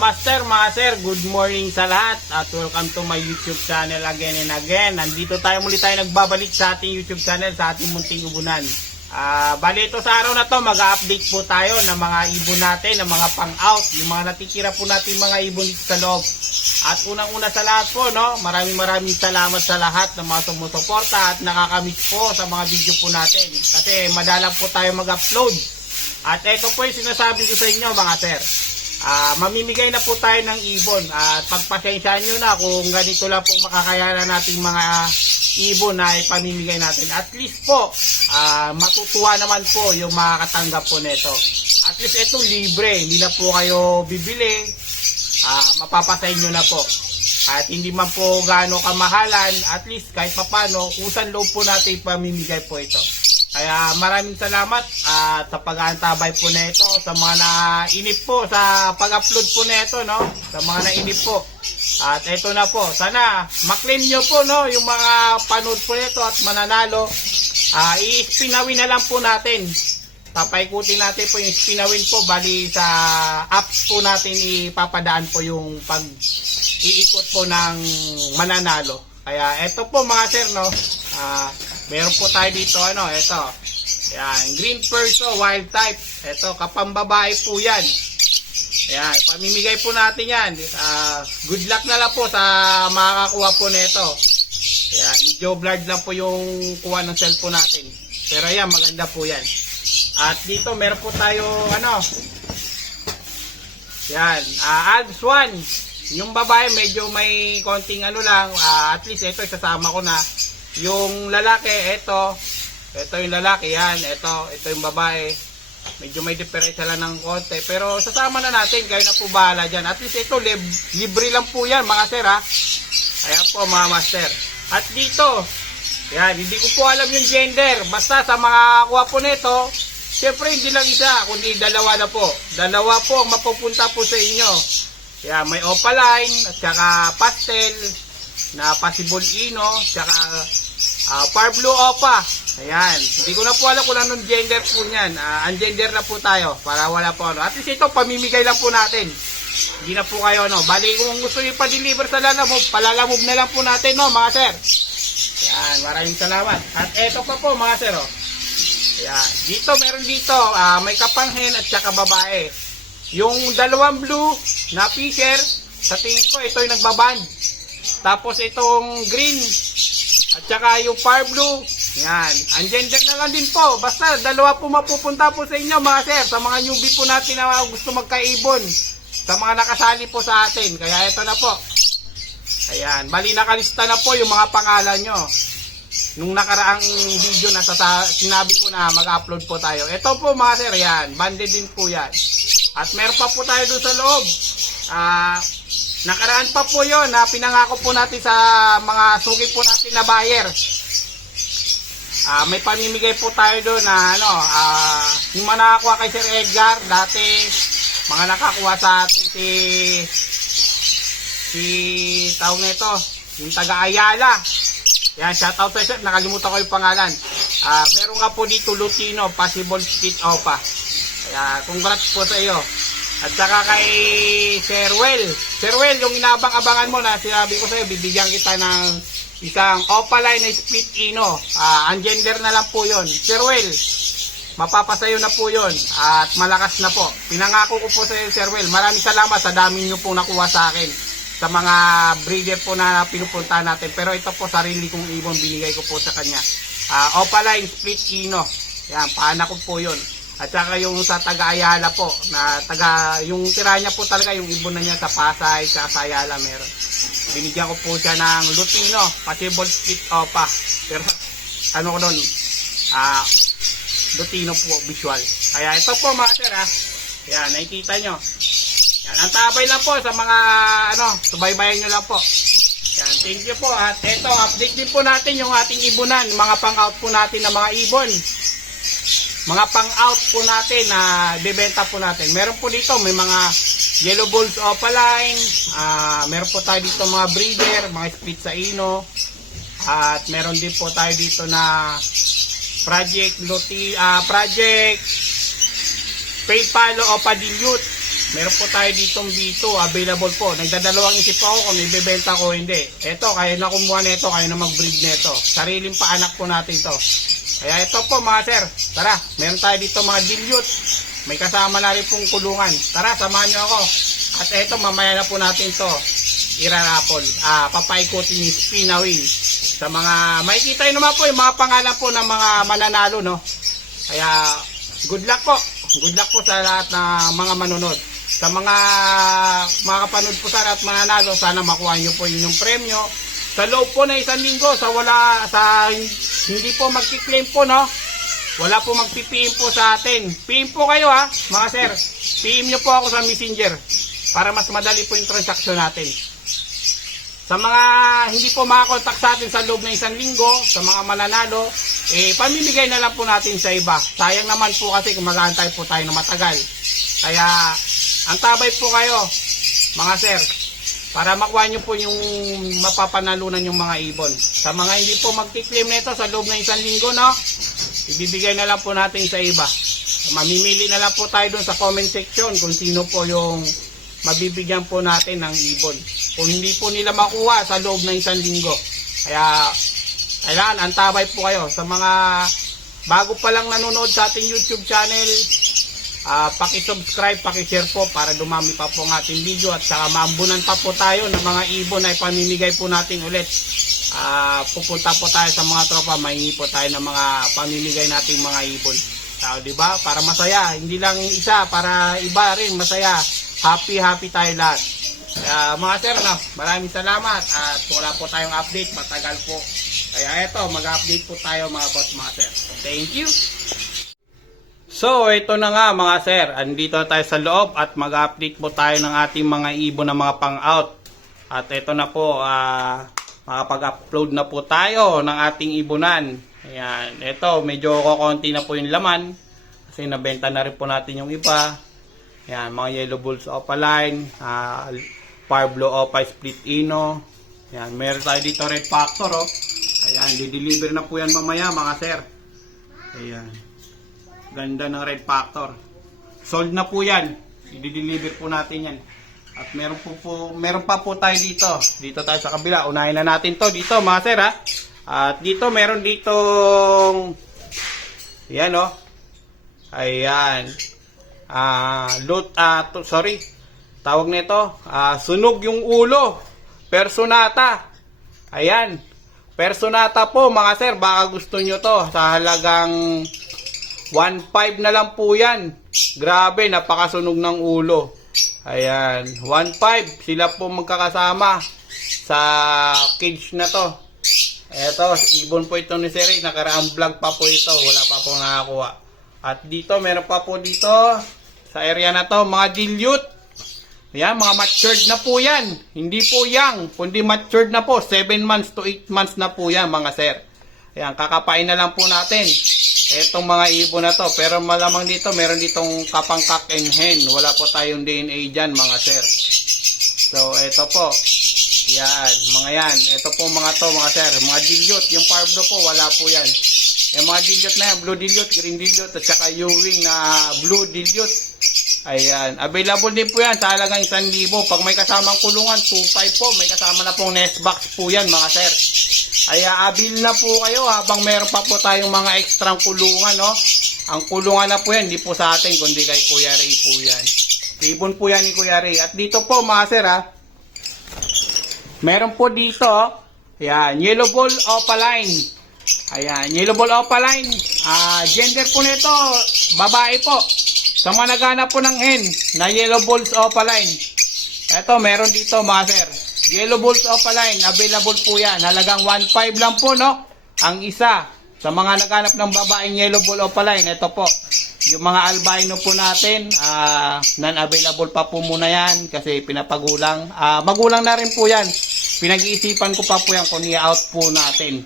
master, mga sir, good morning sa lahat at welcome to my YouTube channel again and again. Nandito tayo muli tayo nagbabalik sa ating YouTube channel sa ating munting ubunan. Ah, bali ito sa araw na to, mag-update po tayo ng mga ibon natin, ng mga pang-out, yung mga natitira po natin mga ibon sa loob. At unang-una sa lahat po, no, maraming maraming salamat sa lahat ng mga sumusuporta at nakakamit po sa mga video po natin. Kasi madalang po tayo mag-upload. At ito po yung sinasabi ko sa inyo mga sir. Ah, mamimigay na po tayo ng ibon at pagpasensyahan nyo na kung ganito lang pong makakayanan nating mga ibon na ipamimigay natin. At least po, ah, matutuwa naman po yung makakatanggap po nito. At least ito libre, hindi na po kayo bibili, ah, mapapasay nyo na po. At hindi man po gaano kamahalan, at least kahit papano, kusan loob po natin ipamimigay po ito. Kaya maraming salamat at sa pag-aantabay po nito sa mga nainip po sa pag-upload po nito no sa mga nainip po. At ito na po, sana maklaim nyo po no yung mga panood po nito at mananalo. Ah, i-spinawin na lang po natin. Papaikutin natin po yung spinawin po bali sa apps po natin ipapadaan po yung pag iikot po ng mananalo. Kaya ito po mga sir no. Ah, meron po tayo dito ano, ito. Yan, green perso wild type. Ito kapambabae po 'yan. Yan, pamimigay po natin 'yan. Ah, good luck na lang po sa makakakuha po nito. Yan, medyo blurred lang po yung kuha ng cellphone natin. Pero yan, maganda po yan. At dito meron po tayo ano, yan, ah Alps 1. Yung babae medyo may konting ano lang, ah, at least ito isasama ko na. Yung lalaki, ito, ito yung lalaki, yan, ito, ito yung babae. Medyo may diferensya lang ng konti. Pero sasama na natin, kayo na po bahala dyan. At least ito, lib- libre lang po yan mga sir ha. Ayan po mga master. At dito, yan, hindi ko po alam yung gender. Basta sa mga kuha po nito, Siyempre, hindi lang isa, kundi dalawa na po. Dalawa po ang mapupunta po sa inyo. Kaya may opaline, at saka pastel, na possible ino, saka uh, par blue opa. Ayan. Hindi ko na po alam kung anong gender po niyan. Uh, gender na po tayo, para wala po ano. At least ito, pamimigay lang po natin. Hindi na po kayo, no. Bali, kung gusto niyo pa-deliver sa lalamove, palalamove na lang po natin, no, mga sir. Yan, maraming salamat. At eto pa po, mga sir, oh. Ayan. Dito, meron dito, ah, may kapanghen at saka babae. Yung dalawang blue na fisher, sa tingin ko, ito yung nagbaband. Tapos itong green, at saka yung far blue, yan. Ang gender na lang din po. Basta, dalawa po mapupunta po sa inyo, mga sir. Sa mga newbie po natin na gusto magkaibon. Sa mga nakasali po sa atin. Kaya ito na po. Ayan. Bali, nakalista na po yung mga pangalan nyo nung nakaraang video na sa, sinabi ko na mag-upload po tayo. Ito po mga sir, yan. Banded din po yan. At meron pa po tayo doon sa loob. Ah, nakaraan pa po yon na pinangako po natin sa mga suki po natin na buyer. Ah, may pamimigay po tayo doon na ano, ah, yung mga nakakuha kay Sir Edgar dati mga nakakuha sa atin si si tawag nito, yung taga Ayala. Yan, shoutout sa sir. Nakalimutan ko yung pangalan. Ah, meron nga po dito Lutino, possible split opa. Kaya, congrats po sa iyo. At saka kay Sir Well. Sir Well, yung inabang-abangan mo na sinabi ko sa iyo, bibigyan kita ng isang opaline split ino. Ah, ang gender na lang po yon. Sir Well, mapapasayo na po yon at malakas na po. Pinangako ko po sa iyo, Sir Well. Maraming salamat sa dami niyo po nakuha sa akin sa mga breeder po na pinupunta natin. Pero ito po sarili kong ibon binigay ko po sa kanya. Ah, Opaline Split Ino. Yan, paanak ko po yun. At saka yung sa taga Ayala po, na taga, yung tira niya po talaga, yung ibon na niya sa Pasay, sa sa Ayala meron. Binigyan ko po siya ng Lutino, possible split opa. Pero ano ko doon, ah, Lutino po visual. Kaya ito po mga sir ha. Yan, nakikita nyo. Yan, ang tabay lang po sa mga ano, subaybayan nyo lang po. Yan, thank you po. At eto, update din po natin yung ating ibunan, mga pang-out po natin na mga ibon. Mga pang-out po natin na bebenta po natin. Meron po dito, may mga yellow bulls opaline, ah meron po tayo dito mga breeder, mga split. At meron din po tayo dito na project luti ah project pale palo o padilute meron po tayo ditong B2, available po. Nagdadalawang isip ako kung ibebenta ko hindi. Ito, kaya na kumuha nito, kaya na mag-breed nito. Sariling paanak po natin to. Kaya ito po mga sir, tara, meron tayo dito mga dilute. May kasama na rin pong kulungan. Tara, samahan nyo ako. At ito, mamaya na po natin to irarapol. Ah, papaikutin yung spinawin. Sa mga, makikita nyo naman po yung mga pangalan po ng mga mananalo, no? Kaya, good luck po. Good luck po sa lahat ng mga manunod. Sa mga makapanood po sa lahat mananalo, sana makuha nyo po yung premyo. Sa loob po na isang linggo, sa wala, sa hindi po magkiklaim po, no? Wala po magpi-PM po sa atin. PM po kayo ha, mga sir. PM nyo po ako sa messenger para mas madali po yung transaksyon natin. Sa mga hindi po makakontak sa atin sa loob ng isang linggo, sa mga mananalo, eh, pamimigay na lang po natin sa iba. Sayang naman po kasi kung mag-aantay po tayo na matagal. Kaya, antabay po kayo, mga sir, para makuha nyo po yung mapapanalunan yung mga ibon. Sa mga hindi po magkiklaim nito sa loob ng isang linggo, no? Ibibigay na lang po natin sa iba. Mamimili na lang po tayo dun sa comment section kung sino po yung mabibigyan po natin ng ibon. Kung hindi po nila makuha sa loob ng isang linggo. Kaya, kailangan antabay po kayo sa mga bago pa lang nanonood sa ating YouTube channel. Ah paki-subscribe, paki-share po para dumami pa po ang ating video at saka maambunan pa po tayo ng mga ibon ay pamimigay po natin ulit. Ah, pupunta po tayo sa mga tropa, mahingi po tayo ng mga pamimigay nating mga ibon. So, di ba? Para masaya, hindi lang isa, para iba rin masaya. Happy, happy tayo lahat. Kaya mga sir, no, maraming salamat at wala po tayong update, matagal po. Kaya eto, mag-update po tayo mga boss mga sir. Thank you! So, ito na nga mga sir. Andito na tayo sa loob at mag-update po tayo ng ating mga ibon na mga pang-out. At ito na po, ah, makapag-upload na po tayo ng ating ibunan. Ayan, ito, medyo kokonti na po yung laman. Kasi nabenta na rin po natin yung iba. Ayan, mga yellow bulls opaline, ah, Parblo opa split ino. Ayan, meron tayo dito red factor, oh. Ayan, di-deliver na po yan mamaya mga sir. Ayan. Ganda ng red factor. Sold na po yan. I-deliver po natin yan. At meron po, po meron pa po tayo dito. Dito tayo sa kabila. Unahin na natin to dito, mga sir ha. At dito meron ditong Ayan oh. Ayan. Ah, loot ah to, sorry. Tawag nito, ah sunog yung ulo. Personata. Ayan. Personata po mga sir, baka gusto nyo to sa halagang 1.5 na lang po yan. Grabe, napakasunog ng ulo. Ayan, 1.5. Sila po magkakasama sa cage na to. Eto, ibon po ito ni Siri. Nakaraang vlog pa po ito. Wala pa po nakakuha. At dito, meron pa po dito sa area na to, mga dilute. Ayan, mga matured na po yan. Hindi po young, kundi matured na po. 7 months to 8 months na po yan, mga sir. Ayan, kakapain na lang po natin. Etong mga ibon na to. Pero malamang dito, meron ditong kapang cock and hen. Wala po tayong DNA dyan, mga sir. So, eto po. Yan, mga yan. Ito po mga to, mga sir. Mga dilute. Yung parblo po, wala po yan. Yung mga dilute na yan, blue dilute, green dilute, at saka Ewing na blue dilute. Ayan. Available din po yan sa halagang 1,000. Pag may kasamang kulungan, 2,500 po. May kasama na pong nest box po yan, mga sir. Kaya abil na po kayo habang meron pa po tayong mga extra kulungan, no? Ang kulungan na po yan, hindi po sa atin, kundi kay Kuya Ray po yan. Ibon po yan ni Kuya Ray. At dito po, mga sir, ha? Meron po dito, ayan, yellow ball opaline. Ayan, yellow ball opaline. Ah, gender po nito, babae po. Sa mga naghanap po ng hen na yellow balls opaline. Ito, meron dito mga sir. Yellow balls opaline, available po yan. Halagang 1.5 lang po, no? Ang isa. Sa mga naghanap ng babaeng yellow ball opaline, ito po. Yung mga albino po natin, ah, non-available pa po muna yan kasi pinapagulang. Ah, magulang na rin po yan. Pinag-iisipan ko pa po yan kung i-out po natin.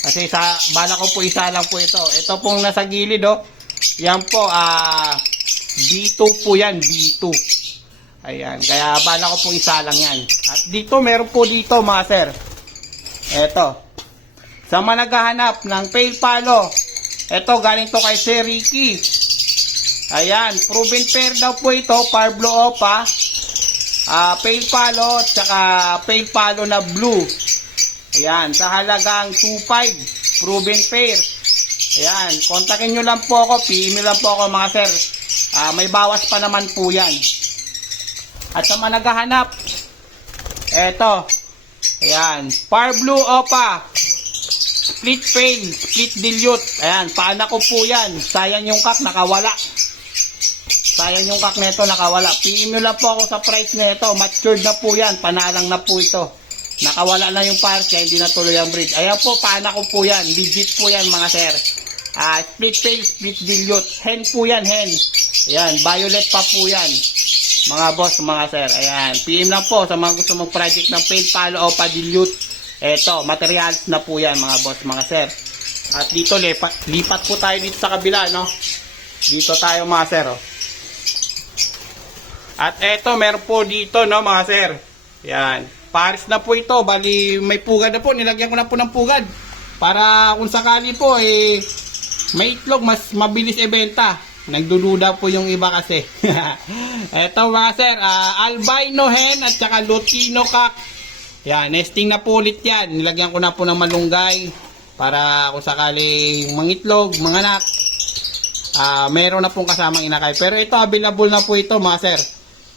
Kasi sa bala ko po isa lang po ito. Ito pong nasa gilid oh. Yan po ah B2 po yan, B2. Ayan, kaya bala ko po isa lang yan. At dito meron po dito mga sir. Ito. Sa mga naghahanap ng pale palo. Ito galing to kay Sir Ricky. Ayan, proven pair daw po ito, Parblo Opa. Ah, pale palo, tsaka pale palo na blue. Ayan, sa halagang 2.5, proven pair. Ayan, kontakin nyo lang po ako, PM nyo lang po ako mga sir. Ah, may bawas pa naman po yan. At sa mga naghahanap, eto, ayan, Par Blue Opa, split fail, split dilute. Ayan, paana ko po yan. Sayang yung kak, nakawala. Sayang yung kak nito, nakawala. PM lang po ako sa price nito. Matured na po yan, panalang na po ito. Nakawala na yung parts, kaya hindi natuloy ang breed. Ayan po, paana ko po yan. Legit po yan mga sir. Ah, split fail, split dilute. Hen po yan, hen. Ayan, violet pa po yan. Mga boss, mga sir. Ayan, PM lang po sa mga gusto mag-project ng fail palo o pa-dilute. Eto, materials na po yan mga boss, mga sir. At dito, lipat, lipat po tayo dito sa kabila, no? Dito tayo mga sir, oh. At eto, meron po dito, no, mga sir. Yan. Paris na po ito. Bali, may pugad na po. Nilagyan ko na po ng pugad. Para kung sakali po, eh, may itlog, mas mabilis ibenta. Nagdududa po yung iba kasi. eto, mga sir. ah, albino hen at saka lutino cock. Yan, nesting na po ulit yan. Nilagyan ko na po ng malunggay. Para kung sakaling mangitlog, manganak. Ah, meron na pong kasamang inakay. Pero ito, available na po ito, mga sir.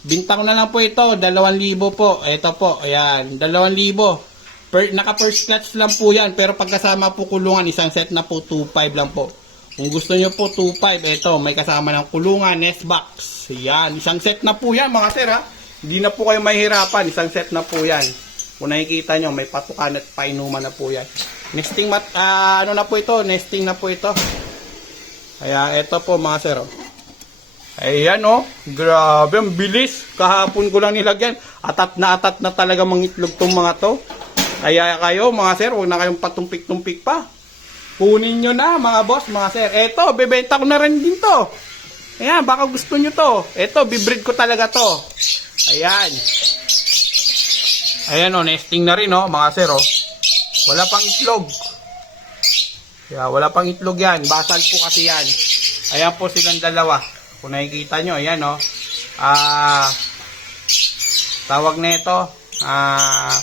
Binta ko na lang po ito, 2,000 po. Ito po, ayan, 2,000. Per, naka first clutch lang po yan, pero pagkasama po kulungan, isang set na po, 2,500 lang po. Kung gusto nyo po, 2,500, ito, may kasama ng kulungan, nest box. Yan, isang set na po yan, mga sir, ha. Hindi na po kayo mahihirapan, isang set na po yan. Kung nakikita nyo, may patukan at painuman na po yan. Nesting mat, ah, ano na po ito, nesting na po ito. Kaya ito po mga sir. oh. Ayan oh, grabe ang bilis. Kahapon ko lang nilagyan. Atat na atat na talaga mangitlog tong mga to. Kaya kayo mga sir, huwag na kayong patumpik-tumpik pa. Kunin nyo na mga boss, mga sir. Eto, bebenta ko na rin din to. Ayan, baka gusto nyo to. Eto, bibreed ko talaga to. Ayan. Ayan oh, nesting na rin oh, mga sir oh. Wala pang itlog. Kaya wala pang itlog yan. Basal po kasi yan. Ayan po silang dalawa. Kung nakikita nyo, ayan o. Ah, tawag na ito. Ah,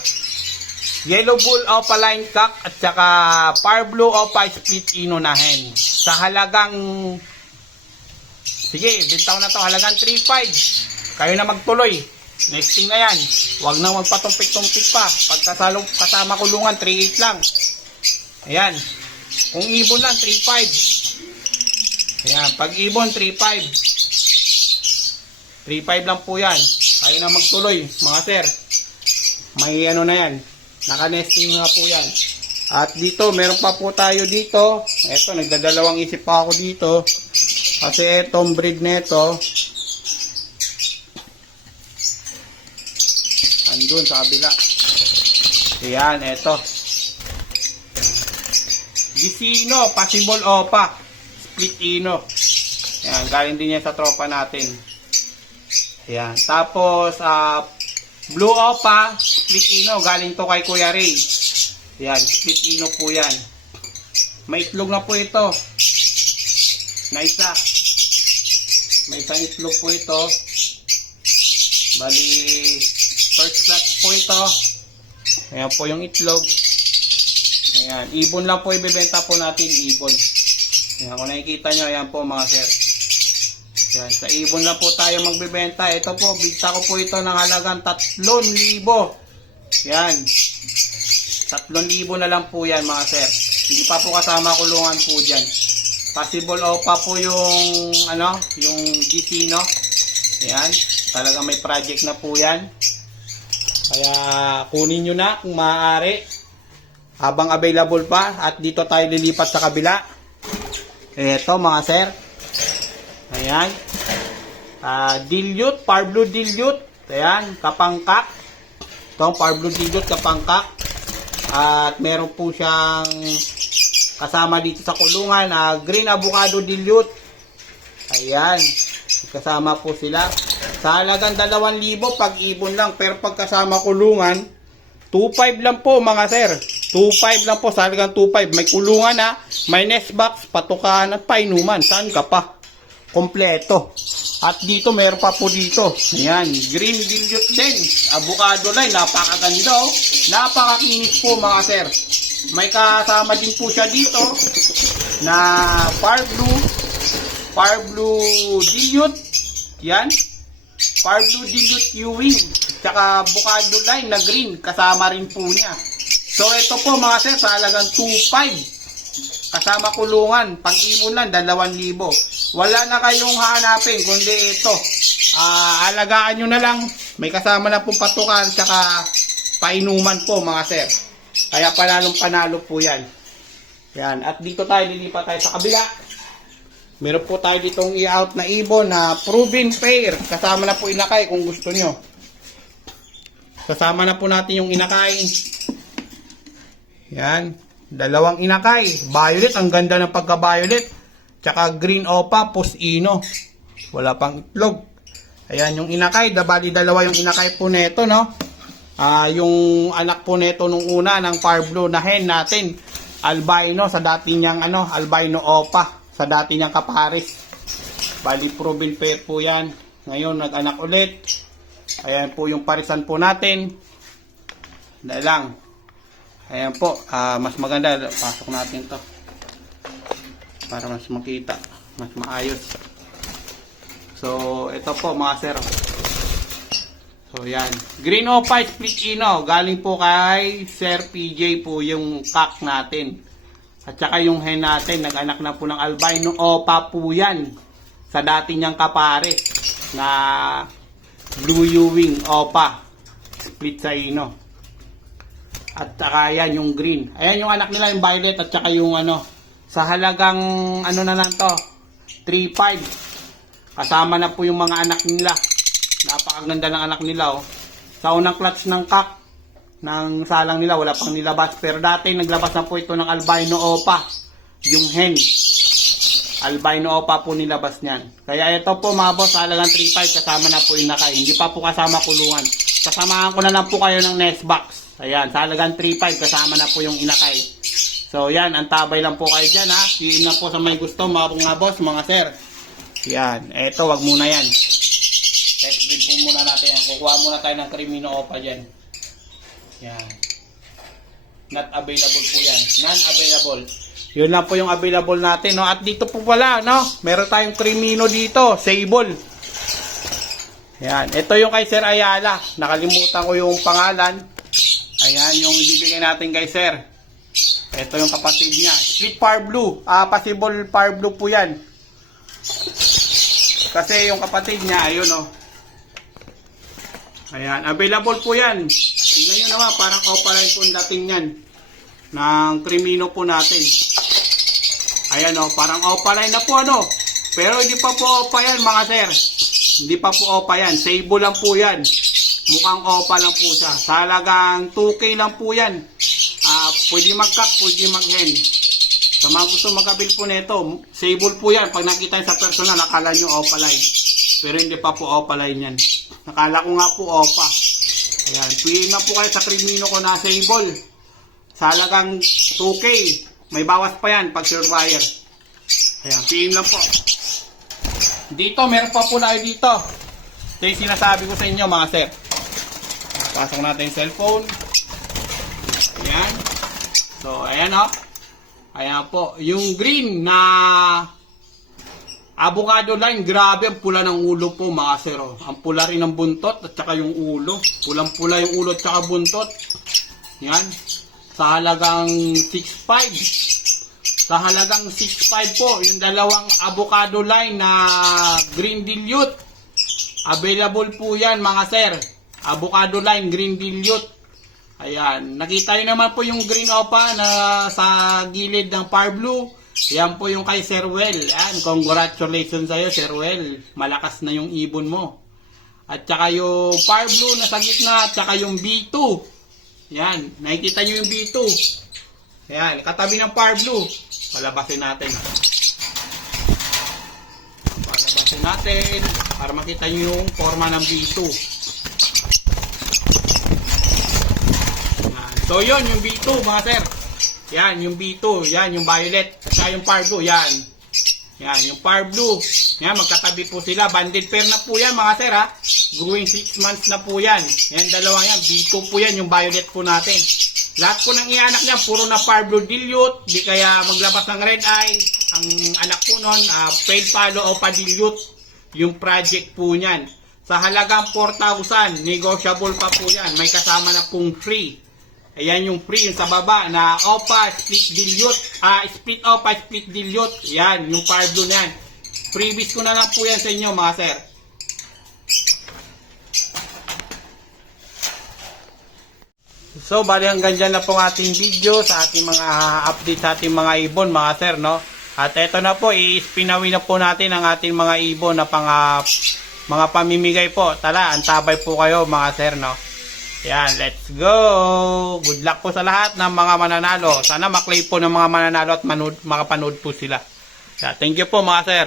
Yellow Bull Opaline Cock at saka Par Blue Opa Split Ino na hen. Sa halagang Sige, bintaw na to. Halagang 3.5. Kayo na magtuloy. Nesting na yan. Huwag na magpatumpik-tumpik pa. Pagkasalo, kasama kulungan, 3.8 lang. Ayan. Kung ibon lang, 3.5. Ayan. Pag ibon, 3.5. 3.5 lang po yan. Kayo na magtuloy, mga sir. May ano na yan. Naka-nesting na po yan. At dito, meron pa po tayo dito. Eto, nagdadalawang isip pa ako dito. Kasi etong breed nito, andun sa kabila. Ayan, eto. Gisino, possible opa. Split ino. Ayan, galing din yan sa tropa natin. Ayan. Tapos, ah, blue opa, split ino. Galing to kay Kuya Ray. Ayan, split ino po yan. May itlog na po ito. Na isa. May isang itlog po ito. Bali, first class po ito. Ayan po yung itlog. Ayan, ibon lang po ibebenta po natin, ibon. Ayan, kung nakikita nyo, ayan po mga sir. Ayan, sa ibon lang po tayo magbebenta. Ito po, bigta ko po ito ng halagang 3,000. Ayan. 3,000 na lang po yan mga sir. Hindi pa po kasama kulungan po dyan. Possible o pa po yung ano, yung GC no. Ayan, talaga may project na po yan. Kaya kunin nyo na kung maaari. Habang available pa at dito tayo lilipat sa kabila. Eto mga sir. Ayan. Ah, dilute, par blue dilute. Ayan, kapangkak. Itong par blue dilute, kapangkak. At meron po siyang kasama dito sa kulungan, ah, green avocado dilute. Ayan. Kasama po sila. Sa halagang 2,000 pag ibon lang. Pero pag kasama kulungan, 2,500 lang po mga sir. 2,500 lang po sa halagang 2,500. May kulungan na, may nest box, patukaan at painuman. Saan ka pa? Kompleto. At dito, meron pa po dito. Ayan, green dilute din. Avocado line, napakaganda oh. Napakakinis po mga sir. May kasama din po siya dito na far blue, far blue dilute. Yan. Far blue dilute Ewing. Tsaka avocado line na green. Kasama rin po niya. So ito po mga sir, sa halagang 2.5 kasama kulungan, pag-ibon lang, 2,000. Wala na kayong hanapin, kundi ito. Ah, alagaan nyo na lang. May kasama na po patukan, tsaka painuman po mga sir. Kaya panalong panalo po yan. Yan. At dito tayo, lilipat tayo sa kabila. Meron po tayo ditong i-out na ibon na proven pair. Kasama na po inakay kung gusto nyo. Kasama na po natin yung inakay. Yan. Dalawang inakay. Violet. Ang ganda ng pagka-violet. Tsaka green opa. Pusino. Wala pang itlog. Ayan yung inakay. Dabali dalawa yung inakay po neto, no? Ah, yung anak po neto nung una ng far na hen natin. Albino sa dati niyang ano, albino opa sa dati niyang kapares. Bali proven pair po 'yan. Ngayon nag-anak ulit. Ayan po yung parisan po natin. Dahil lang. Ayan po, ah, mas maganda. Pasok natin to. Para mas makita. Mas maayos. So, ito po mga sir. So, yan. Green Opite Split Ino. Galing po kay Sir PJ po yung cock natin. At saka yung hen natin, nag-anak na po ng albino opa po yan. Sa dati niyang kapare na blue Ewing opa. Split sa ino. At saka yan yung green. Ayan yung anak nila, yung violet at saka yung ano. Sa halagang ano na lang to. 3.5. Kasama na po yung mga anak nila. Napakaganda ng anak nila oh. Sa unang clutch ng cock ng salang nila wala pang nilabas pero dati naglabas na po ito ng albino opa yung hen albino opa po nilabas niyan kaya ito po mga boss halagang 3.5 kasama na po yung nakay hindi pa po kasama kulungan kasamahan ko na lang po kayo ng nest box ayan sa halagang 3.5 kasama na po yung inakay so yan antabay lang po kayo dyan ha yun na po sa may gusto mga, mga boss mga sir yan eto wag muna yan test drill po muna natin yan kukuha muna tayo ng Crimino opa dyan yan. Not available po yan. Non-available. Yun lang po yung available natin, no? At dito po pala, no? Meron tayong Crimino dito, Sable. Yan. Ito yung kay Sir Ayala. Nakalimutan ko yung pangalan. Ayan, yung ibibigay natin kay Sir. Ito yung kapatid niya. Split Far Blue. Ah, possible Far Blue po yan. Kasi yung kapatid niya, ayun, no? Ayan, available po yan. Tingnan nyo naman, parang opaline po dating yan. Ng krimino po natin. Ayan o, parang opaline na po ano. Pero hindi pa po opa yan mga sir. Hindi pa po opa yan. Sable lang po yan. Mukhang opa lang po siya. Sa halagang 2K lang po yan. Pwede mag-cut, pwede mag-hen. Sa mga gusto magabil po nito, sable po yan. Pag nakita sa personal, nakala nyo opaline. Pero hindi pa po opaline yan. Nakala ko nga po opa. Ayan, piliin na po kayo sa krimino ko na sable. Sa halagang 2K. May bawas pa yan pag sure wire. Ayan, piliin lang po. Dito, meron pa po na kayo dito. Ito yung sinasabi ko sa inyo mga sir. Pasok natin yung cellphone. So, ayan o. Ayan po. Yung green na Avocado line, grabe ang pula ng ulo po mga sir. oh. Ang pula rin ng buntot at saka yung ulo. Pulang-pula yung ulo at saka buntot. Yan. Sa halagang 6.5. Sa halagang 6.5 po, yung dalawang avocado line na green dilute. Available po yan mga sir. Avocado line, green dilute. Ayan. Nakita nyo naman po yung green opa na sa gilid ng par blue. Yan po yung kay Sir Well. Yan, congratulations sa'yo, Sir Well. Malakas na yung ibon mo. At saka yung Fire Blue na sa gitna, at saka yung B2. Yan, nakikita nyo yung B2. Yan, katabi ng Fire Blue. Palabasin natin. Palabasin natin para makita nyo yung forma ng B2. Yan. So yun, yung B2 mga sir. Yan, yung B2, yan, yung violet, at saka yung Fargo, yan. Yan, yung Par Blue. Yan, magkatabi po sila. Banded pair na po yan mga sir ha. Growing 6 months na po yan. Yan, dalawang yan. B2 po yan, yung violet po natin. Lahat po ng ianak niya, puro na Blue dilute. Di kaya maglabas ng red eye. Ang anak po nun, uh, pale palo o pa-dilute. Yung project po niyan. Sa halagang 4,000, negotiable pa po yan. May kasama na pong free. Ayan yung free yung sa baba na OPA split dilute. Ah, split OPA split dilute. Yan, yung Pardo na yan. Freebies ko na lang po yan sa inyo mga sir. So, bali hanggang dyan na po ang ating video sa ating mga update sa ating mga ibon mga sir, no? At eto na po, i-spinawi na po natin ang ating mga ibon na pang, ah, mga pamimigay po. Tala, antabay po kayo mga sir, no? Yan, let's go! Good luck po sa lahat ng mga mananalo. Sana maklay po ng mga mananalo at manood, makapanood po sila. Yeah, thank you po mga sir.